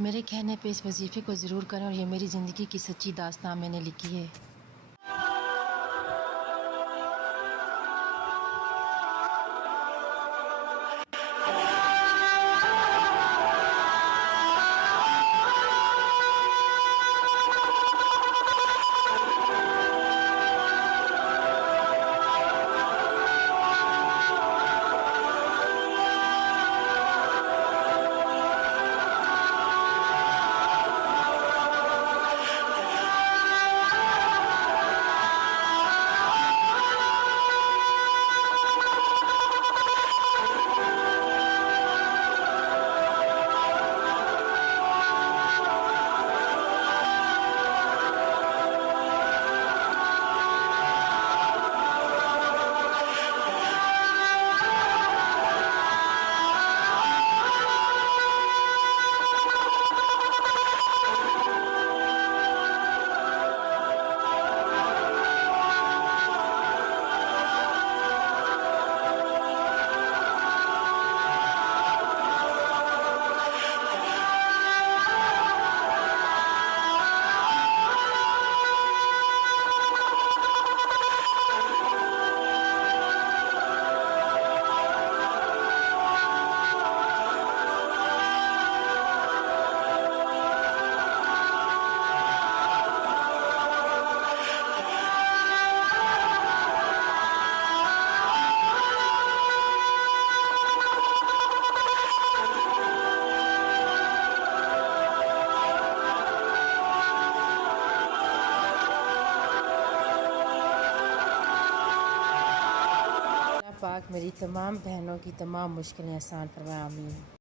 मेरे कहने पे इस वजीफ़े को ज़रूर करें और ये मेरी ज़िंदगी की सच्ची दास्तां मैंने लिखी है। अल्लाह पाक मेरी तमाम बहनों की तमाम मुश्किलें आसान फरमाए, आमीन।